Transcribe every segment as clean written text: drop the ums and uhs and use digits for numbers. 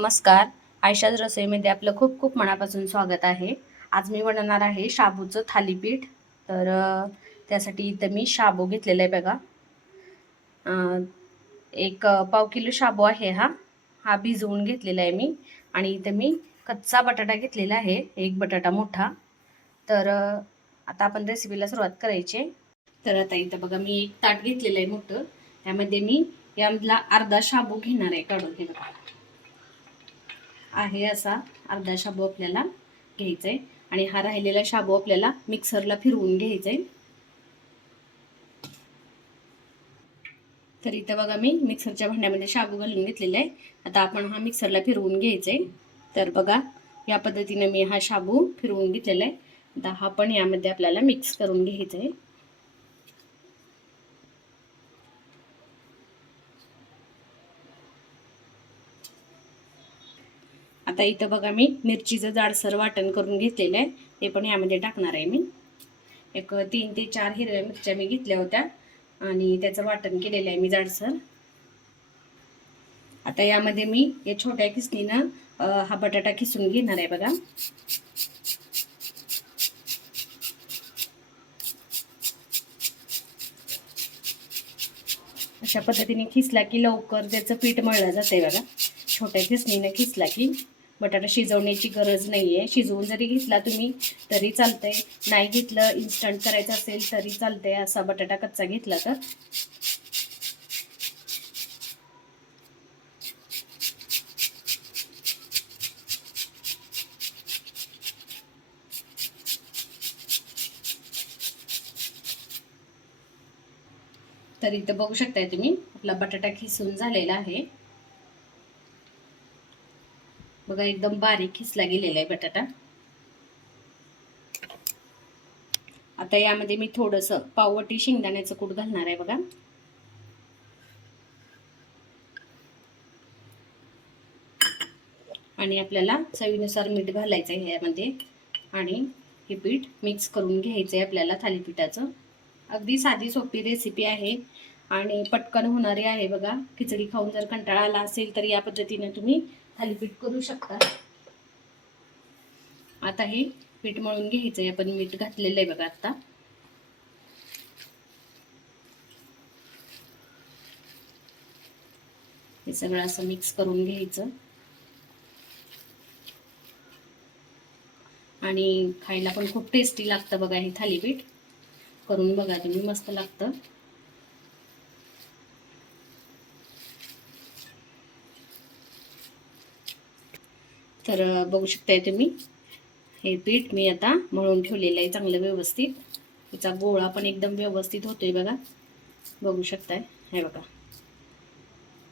नमस्कार. आयशाच रसोईमध्ये आपलं खूप खूप मनापासून स्वागत आहे. आज मी बनवणार आहे शाबूचं थालीपीठ. तर त्यासाठी इथं मी शाबू घेतलेला आहे बघा. एक पाव किलो शाबू आहे हा भिजवून घेतलेला आहे मी. आणि इथं मी कच्चा बटाटा घेतलेला आहे, एक बटाटा मोठा. तर आता आपण रेसिपीला सुरुवात करायची. तर आता इथं बघा मी एक ताट घेतलेलं आहे मोठं. त्यामध्ये मी यामधला अर्धा शाबू घेणार आहे, काढून हे बघा. आहे असा अर्धा शाबू आपल्याला घ्यायचा आहे आणि हा राहिलेला शाबू आपल्याला मिक्सरला फिरवून घ्यायचा आहे. तर इथं बघा मी मिक्सरच्या भांड्यामध्ये शाबू घालून घेतलेला आहे. आता आपण हा मिक्सरला फिरवून घ्यायचा आहे. तर बघा या पद्धतीने मी हा शाबू फिरवून घेतलेला आहे. आता हा पण यामध्ये आपल्याला मिक्स करून घ्यायचा आहे. आता इथं बघा मी मिरचीचं जाडसर वाटण करून घेतलेलं आहे, ते पण यामध्ये टाकणार आहे मी. एक 3 ते 4 हिरव्या मिरच्या मी घेतल्या होत्या आणि त्याचं वाटण केलेलं आहे मी जाडसर. आता यामध्ये मी या छोट्या किसणीनं हा बटाटा किसून घेणार आहे बघा. अशा पद्धतीने खिसला की लवकर त्याचं पीठ मळलं जाते बघा. छोट्या किसणीनं खिसला की बटाटा शिजवण्याची गरज नाही आहे. शिजवून जरी घेतला तुम्ही तरी चालतंय, नाही घेतलं इन्स्टंट करायचं असेल तरी चालतंय. असा बटाटा कच्चा घेतला तर. तर इथं बघू शकताय तुम्ही आपला बटाटा खिसून झालेला आहे बघा. एकदम बारीक खिसला गेलेला आहे बटाटा. आता यामध्ये मी थोडंसं पाववटी शेंगदाण्याचं कूट घालणार आहे बघा. आणि आपल्याला चवीनुसार मीठ घालायचं आहे यामध्ये. आणि हे पीठ मिक्स करून घ्यायचं आहे आपल्याला थालीपीठाचं. अगदी साधी सोपी रेसिपी आहे आणि पटकन होणारी आहे बघा. खिचडी खाऊन जर कंटाळा आला असेल तर या पद्धतीने तुम्ही थालीपीठ करू शकता. आता हे पीठ मळून घ्यायचं आहे आपण. मीठ घातलेलं आहे बघा आता. हे सगळं असं मिक्स करून घ्यायचं आणि खायला पण खूप टेस्टी लागतं बघा. हे थालीपीठ करून बघा तुम्ही, मस्त लागतं. तर बघू शकताय तुम्ही हे पीठ मी आता मळून ठेवलेलं आहे चांगलं व्यवस्थित. त्याचा गोळा पण एकदम व्यवस्थित होतोय बघा, बघू शकताय हे बघा.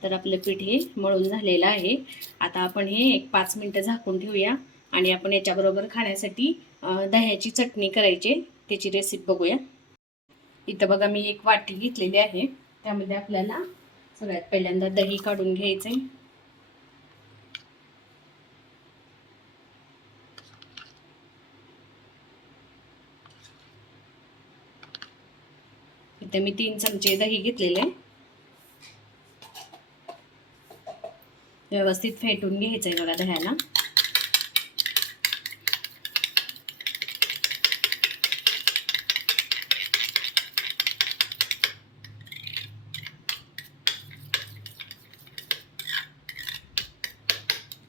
तर आपलं पीठ हे मळून झालेलं आहे. आता आपण हे एक 5 मिनिटं झाकून ठेवूया आणि आपण याच्याबरोबर खाण्यासाठी दह्याची चटणी करायची, त्याची रेसिपी बघूया. इथं बघा मी एक वाटी घेतलेली आहे. त्यामध्ये आपल्याला सगळ्यात पहिल्यांदा दही काढून घ्यायचंय. इथे मी 3 चमचे दही घेतलेले. व्यवस्थित फेटून घ्यायचंय बघा दह्याला.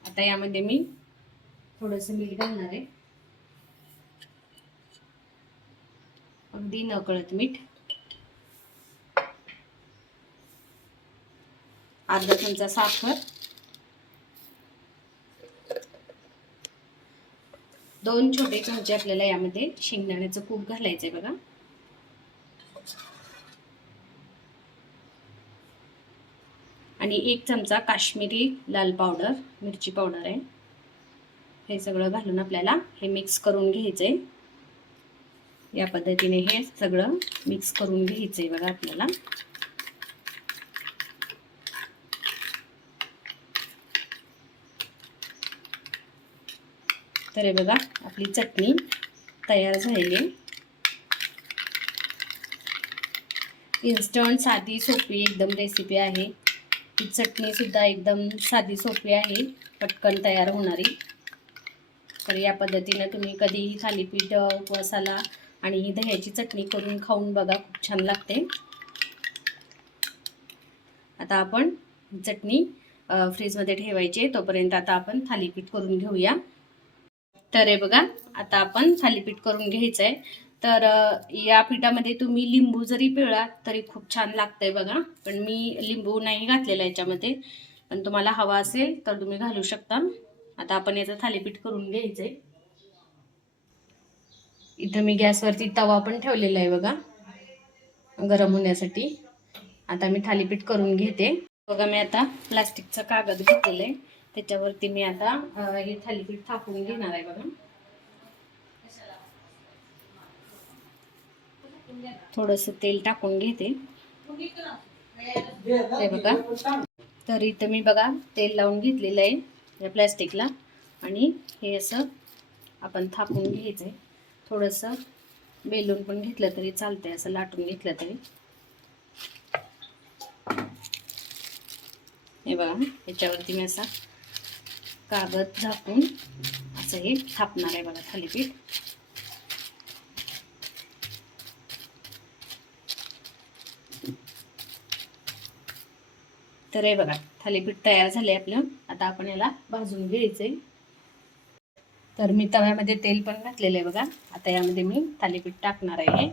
आता यामध्ये मी थोडंसं मीठ घालणार आहे, अगदी नकळत मीठ. अर्धा चमचा साखर, 2 छोटे चमचे आपल्याला यामध्ये शेंगदाण्याचं कूट घालायचंय बघा. आणि 1 चमचा काश्मीरी लाल पावडर, मिरची पावडर आहे. हे सगळं घालून आपल्याला हे मिक्स करून घ्यायचंय. या पद्धतीने हे सगळं मिक्स करून घ्यायचंय बघा आपल्याला. तर हे बघा आपली चटणी तयार झालेली आहे. इन्स्टंट साधी सोपी एकदम रेसिपी आहे. ही चटणीसुद्धा एकदम साधी सोपी आहे, पटकन तयार होणारी. तर या पद्धतीने तुम्ही कधीही थालीपीठ उपवासाला आणि ही दह्याची चटणी करून खाऊन बघा, खूप छान लागते. आता आपण चटणी फ्रीजमध्ये ठेवायची, तोपर्यंत आता आपण थालीपीठ करून घेऊया. तर हे बघा, आता आपण थालीपीठ करून घ्यायचं आहे. तर या पिठामध्ये तुम्ही लिंबू जरी पिळला तरी खूप छान लागतंय बघा. पण मी लिंबू नाही घातलेला याच्यामध्ये, पण तुम्हाला हवा असेल तर तुम्ही घालू शकता. आता आपण याचं थालीपीठ करून घ्यायचंय. इथं मी गॅसवरती तवा पण ठेवलेला आहे बघा, गरम होण्यासाठी. आता मी थालीपीठ करून घेते बघा. मी आता प्लास्टिकचा कागद घेतलेला आहे, त्याच्यावरती मी आता हे थालीपीठ थापून घेणार आहे बघा. थोडस तेल टाकून घेते हे बघा. तर इथं मी बघा तेल लावून घेतलेलं आहे या प्लॅस्टिकला, आणि हे असं आपण थापून घ्यायचंय. थोडंसं बेलून पण घेतलं तरी चालतंय, असं लाटून घेतलं तरी. हे बघा, याच्यावरती मी असा कागद झाकून असं हे थापणार आहे बघा थालीपीठ. तर हे बघा, थालीपीठ तयार झाले आपलं. आता आपण याला भाजून घ्यायचंय. तर मी तव्यामध्ये तेल पण घातलेलं आहे बघा. आता यामध्ये मी थालीपीठ टाकणार आहे.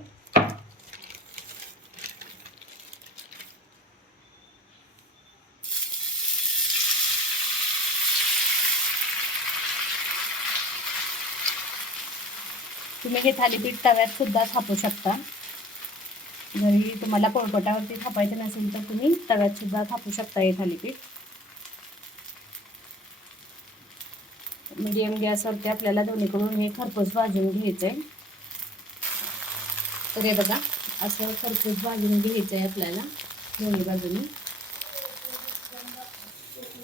तुम्ही हे थालीपीठ तव्यात सुद्धा थापू शकता. जरी तुम्हाला पोळपाटावरती थापायचं नसेल तर तुम्ही तव्यात सुद्धा थापू शकता हे थालीपीठ. मीडियम गॅसवरती आपल्याला दोन्हीकडून हे खरपूस भाजून घ्यायचंय. तर हे बघा, असं खरपूस भाजून घ्यायचंय आपल्याला दोन्ही बाजूनी.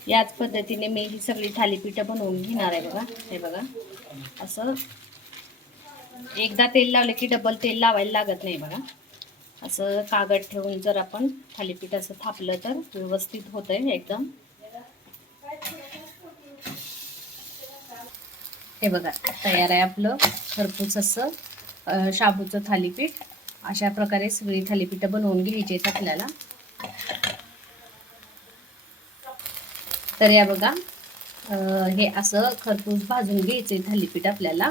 याच पद्धतीने मी ही सगळी थालीपीठं बनवून घेणार आहे बघा. हे बघा, असं एकदा तेल लावलं की डबल तेल लावायला लागत नाही बघा. असं कागद ठेवून जर आपण थालीपीठ असं थापलं तर व्यवस्थित होतंय एकदम. हे बघा, तयार आहे आपलं खरपूस असं शाबूचं थालीपीठ. अशा प्रकारे सगळी थालीपीठं बनवून घ्यायची आहेत आपल्याला. तर या बघा, हे असं खरपूस भाजून घ्यायचे थालीपीठ आपल्याला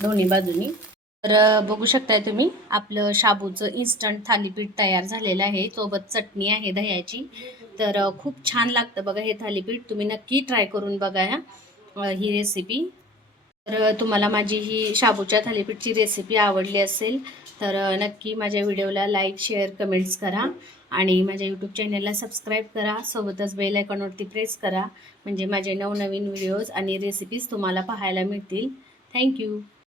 दोन्ही बाजूनी. तर बघू शकताय तुम्ही, आपलं शाबूचं इन्स्टंट थालीपीठ तयार झालेलं आहे. सोबत चटणी आहे दह्याची. तर खूप छान लागतं बघा हे थालीपीठ. तुम्ही नक्की ट्राय करून बघा ही रेसिपी. तर तुम्हाला माझी ही शाबूच्या थालीपीठची रेसिपी आवडली असेल तर नक्की माझ्या व्हिडिओला लाईक, शेअर, कमेंट्स करा. आणि माझ्या यूट्यूब चॅनलला सबस्क्राईब करा. सोबतच बेल आयकॉनवरती प्रेस करा, म्हणजे माझे नवनवीन व्हिडिओज आणि रेसिपीज तुम्हाला पाहायला मिळतील. थँक्यू.